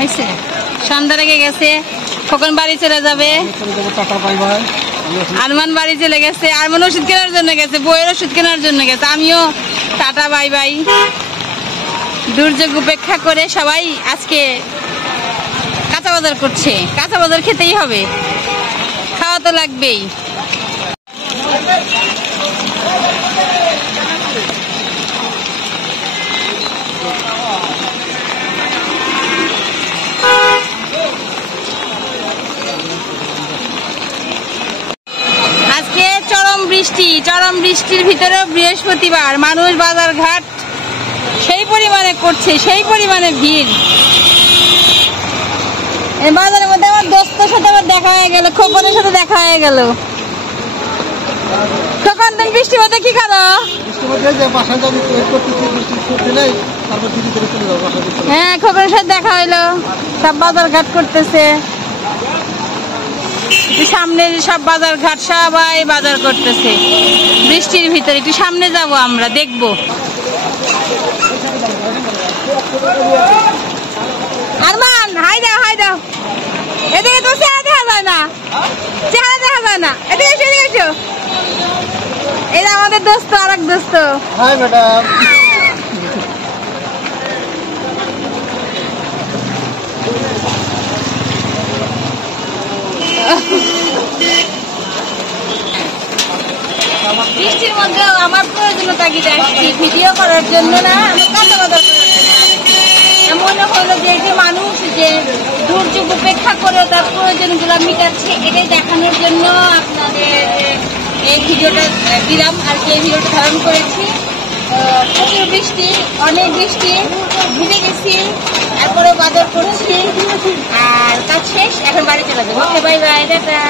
হয়েছে সন্ধ্যা রেগে গেছে, কখন বাড়ি চলে যাবে। আরমান বাড়ি চলে গেছে, আরমান ওষুধ কেনার জন্য গেছে, বইয়ের ওষুধ কেনার জন্য গেছে। আমিও টাটা বাই বাই। দুর্যোগ উপেক্ষা করে সবাই আজকে কাঁচা বাজার করছে। কাঁচা বাজার খেতেই হবে, খাওয়া তো লাগবেই। আজকে চরম বৃষ্টির ভিতরেও বৃহস্পতিবার, মানুষ বাজার ঘাট সেই পরিমাণে করছে, সেই পরিমাণে ভিড়। বাজারের মধ্যে আমার দোস্তের সাথে আবার দেখা হয়ে গেল, খোকনের সাথে দেখা হয়ে গেল। খোকন তুমি বৃষ্টির মধ্যে কি করো? হ্যাঁ, খোকনের সাথে দেখা হইলো, সব বাজার ঘাট করতেছে। সামনে সব বাজার ঘাট সবাই বাজার করতেছে বৃষ্টির ভিতরে। একটু সামনে যাব, আমরা দেখবো। আরমান হাই দাও, হাই দাও। এদিকে তো চেহারা দেখা যায় না, চেহারা দেখা যায় না। এদিকে এসো, এদিকে এসো। এটা আমাদের দোস্ত, আর এক দোস্ত। High madam. বৃষ্টির মধ্যেও আমার প্রয়োজনীয়তা গিয়ে আসছি ভিডিও করার জন্য না, আমি কাঁচা বাজার করার জন্য। মনে হলো যে একটি মানুষ যে দুর্যোগ উপেক্ষা করে তার প্রয়োজনগুলো মিটাচ্ছে, এটাই দেখানোর জন্য আপনাদের এই ভিডিওটা দিলাম আর কি। এই ভিডিওটা ধারণ করেছি। প্রচুর বৃষ্টি, অনেক বৃষ্টি, ভিজে গেছি, তারপরে বাজার করছি। আর কাজ শেষ, এখন বাড়ি চলে যাবো। Bye bye, tata.